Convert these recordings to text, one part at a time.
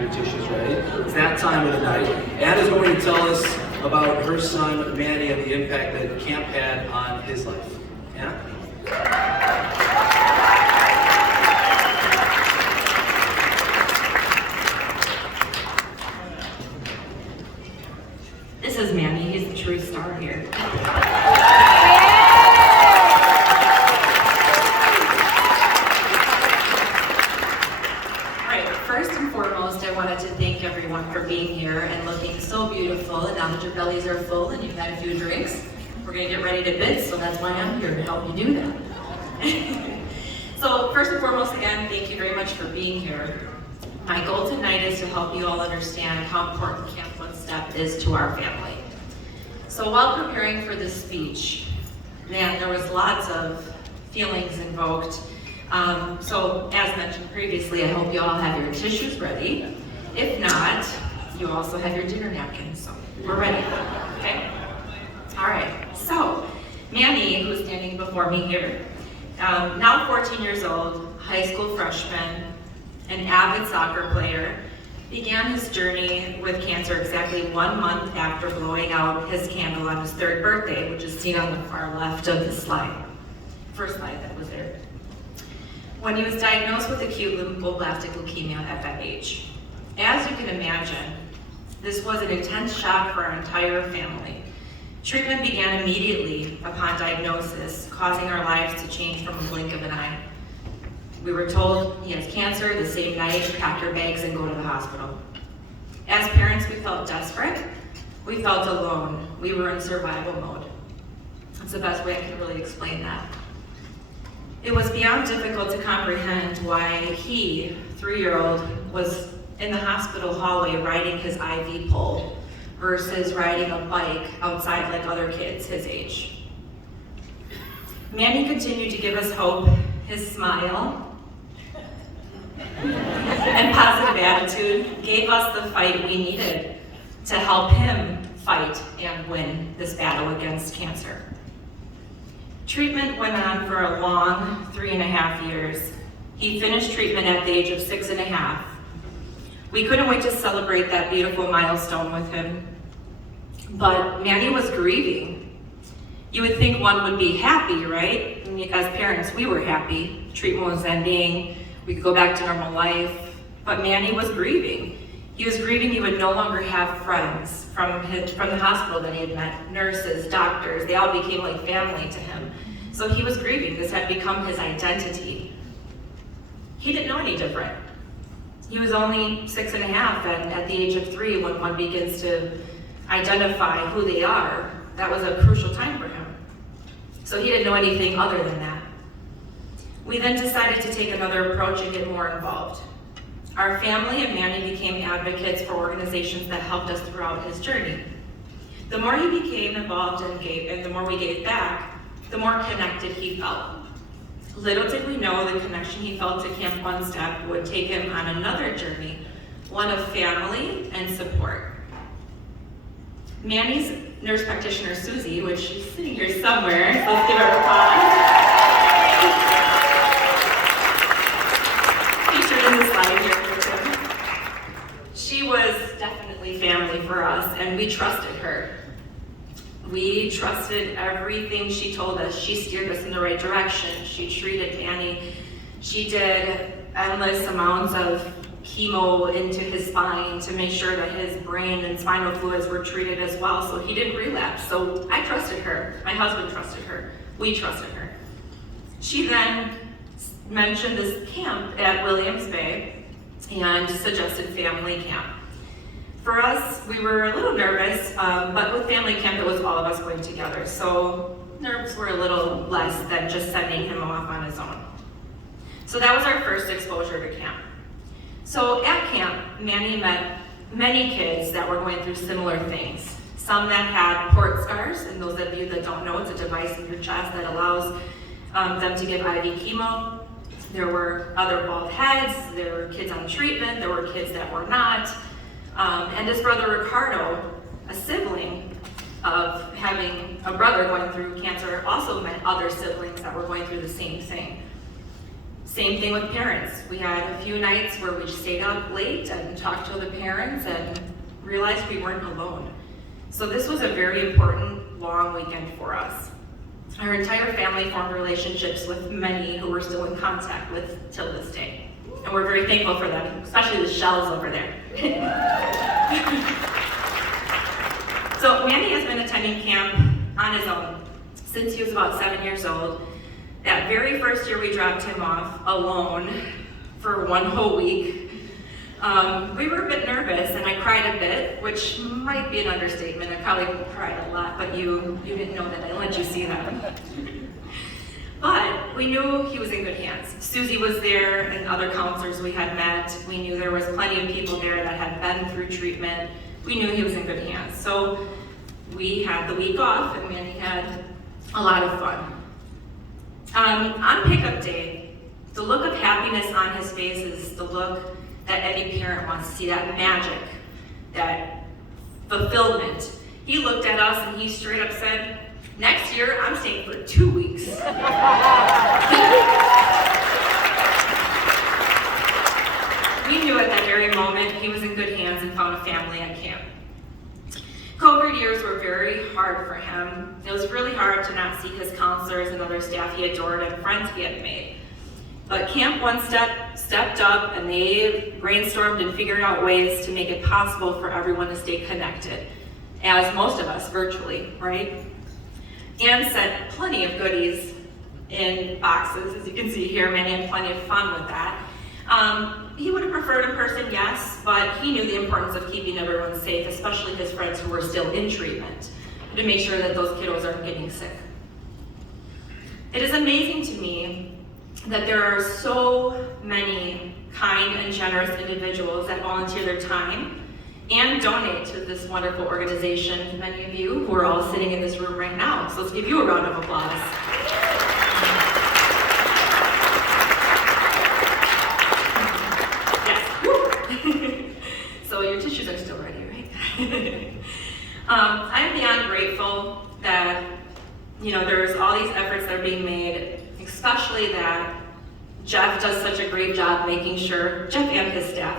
have your tissues ready. It's that time of the night. Anna's going to tell us about her son, Manny, and the impact that camp had on his life. Anna? This is Manny. He's the true star here. First and foremost, I wanted to thank everyone for being here and looking so beautiful. And now that your bellies are full and you've had a few drinks, we're going to get ready to bid, so that's why I'm here to help you do that. So first and foremost, again, thank you very much for being here. My goal tonight is to help you all understand how important Camp One Step is to our family. So while preparing for this speech, man, there was lots of feelings invoked. So as mentioned previously, I hope you all have your tissues ready. If not, you also have your dinner napkins, so we're ready, okay? All right, so Manny, who's standing before me here, now 14 years old, high school freshman, an avid soccer player, began his journey with cancer exactly 1 month after blowing out his candle on his 3rd birthday, which is seen on the far left of the slide. First slide that was there. When he was diagnosed with acute lymphoblastic leukemia at that age. As you can imagine, this was an intense shock for our entire family. Treatment began immediately upon diagnosis, causing our lives to change from a blink of an eye. We were told he has cancer the same night, packed our bags and go to the hospital. As parents, we felt desperate. We felt alone. We were in survival mode. That's the best way I can really explain that. It was beyond difficult to comprehend why he, 3-year-old, was in the hospital hallway riding his IV pole versus riding a bike outside like other kids his age. Manny continued to give us hope. His smile and positive attitude gave us the fight we needed to help him fight and win this battle against cancer. Treatment went on for a long 3.5 years. He finished treatment at the age of 6.5. We couldn't wait to celebrate that beautiful milestone with him. But Manny was grieving. You would think one would be happy, right? I mean, as parents, we were happy. Treatment was ending. We could go back to normal life. But Manny was grieving. He was grieving he would no longer have friends from the hospital that he had met, nurses, doctors. They all became like family to him. So he was grieving. This had become his identity. He didn't know any different. He was only 6.5, and at the age of 3, when one begins to identify who they are, that was a crucial time for him. So he didn't know anything other than that. We then decided to take another approach and get more involved. Our family and Manny became advocates for organizations that helped us throughout his journey. The more he became involved and the more we gave back, the more connected he felt. Little did we know the connection he felt to Camp One Step would take him on another journey, one of family and support. Manny's nurse practitioner, Susie, which she's sitting here somewhere, so let's give her a applause. Featured in the slide here with him. She was definitely family for us, and we trusted her. We trusted everything she told us. She steered us in the right direction. She treated Manny. She did endless amounts of chemo into his spine to make sure that his brain and spinal fluids were treated as well, so he didn't relapse. So I trusted her. My husband trusted her. We trusted her. She then mentioned this camp at Williams Bay and suggested family camp. For us, we were a little nervous, but with family camp, it was all of us going together. So nerves were a little less than just sending him off on his own. So that was our first exposure to camp. So at camp, Manny met many kids that were going through similar things. Some that had port scars, and those of you that don't know, it's a device in your chest that allows them to give IV chemo. There were other bald heads, there were kids on treatment, there were kids that were not. And his brother Ricardo, a sibling of having a brother going through cancer, also met other siblings that were going through the same thing. Same thing with parents. We had a few nights where we stayed up late and talked to the parents and realized we weren't alone. So this was a very important, long weekend for us. Our entire family formed relationships with many who we're still in contact with till this day. And we're very thankful for them, especially the shells over there. So Manny has been attending camp on his own since he was about 7 years old. That very first year we dropped him off alone for 1 whole week. We were a bit nervous and I cried a bit, which might be an understatement. I probably cried a lot, but you didn't know that. I let you see that. But we knew he was in good hands. Susie was there and other counselors we had met. We knew there was plenty of people there that had been through treatment. We knew he was in good hands. So we had the week off and Manny had a lot of fun. On pickup day, the look of happiness on his face is the look that any parent wants to see, that magic, that fulfillment. He looked at us and he straight up said, "Next year, I'm staying for 2 weeks." We knew at that very moment he was in good hands and found a family at camp. COVID years were very hard for him. It was really hard to not see his counselors and other staff he adored and friends he had made. But Camp One Step stepped up and they brainstormed and figured out ways to make it possible for everyone to stay connected, as most of us virtually, right? And sent plenty of goodies in boxes, as you can see here. Manny had plenty of fun with that. He would have preferred in person, yes, but he knew the importance of keeping everyone safe, especially his friends who were still in treatment, to make sure that those kiddos aren't getting sick. It is amazing to me that there are so many kind and generous individuals that volunteer their time and donate to this wonderful organization, many of you who are all sitting in this room right now. So let's give you a round of applause. So your tissues are still ready, right? I'm beyond grateful that, there's all these efforts that are being made, especially that Jeff does such a great job making sure, Jeff and his staff,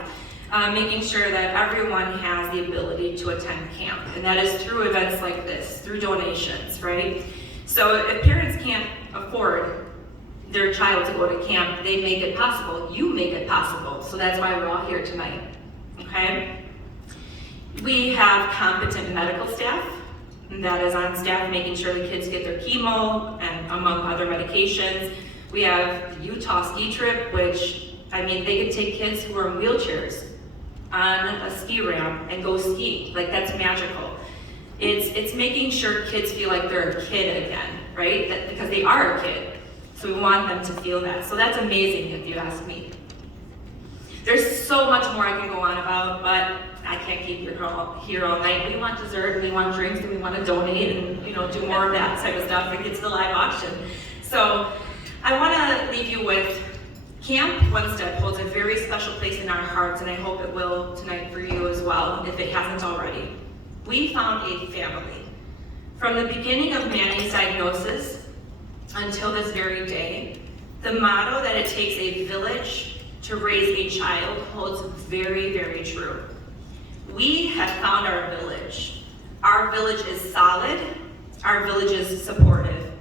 making sure that everyone has the ability to attend camp. And that is through events like this, through donations, right? So if parents can't afford their child to go to camp, they make it possible. You make it possible. So that's why we're all here tonight. Okay? We have competent medical staff that is on staff making sure the kids get their chemo and among other medications. We have the Utah ski trip, which, they could take kids who are in wheelchairs on a ski ramp and go ski. Like, that's magical. It's making sure kids feel like they're a kid again, right? Because they are a kid. So we want them to feel that. So that's amazing if you ask me. There's so much more I can go on about, but I can't keep you here all night. We want dessert, and we want drinks, and we want to donate and do more of that type of stuff and get to the live auction. So I want to leave you with Camp One Step holds a very special place in our hearts, and I hope it will tonight for you as well, if it hasn't already. We found a family. From the beginning of Manny's diagnosis until this very day, the motto that it takes a village to raise a child holds very, very true. We have found our village. Our village is solid. Our village is supportive.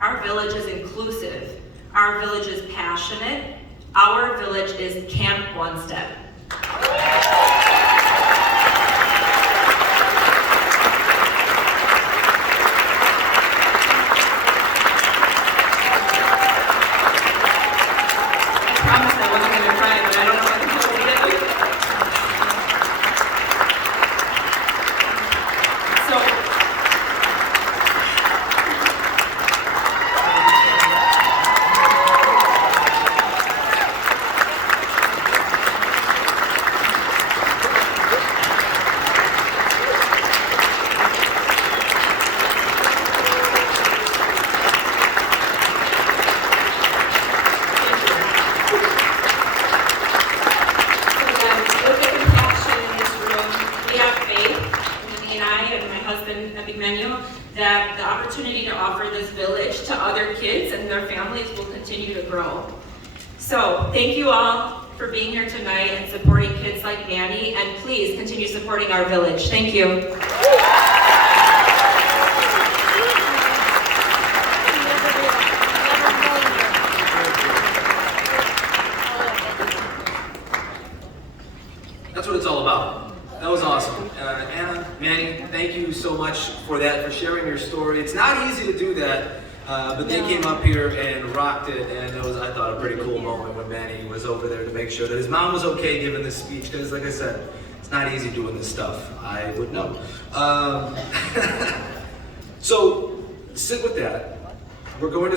Our village is inclusive. Our village is passionate. Our village is Camp One Step. That the opportunity to offer this village to other kids and their families will continue to grow. So thank you all for being here tonight and supporting kids like Manny, and please continue supporting our village. Thank you. That's what it's all about. That was awesome. Anna, Manny, thank you so much for that, for sharing your story. It's not easy to do that, but they came up here and rocked it, and it was, I thought, a pretty cool moment when Manny was over there to make sure that his mom was okay giving this speech, because like I said, it's not easy doing this stuff. I would know. So, sit with that. We're going to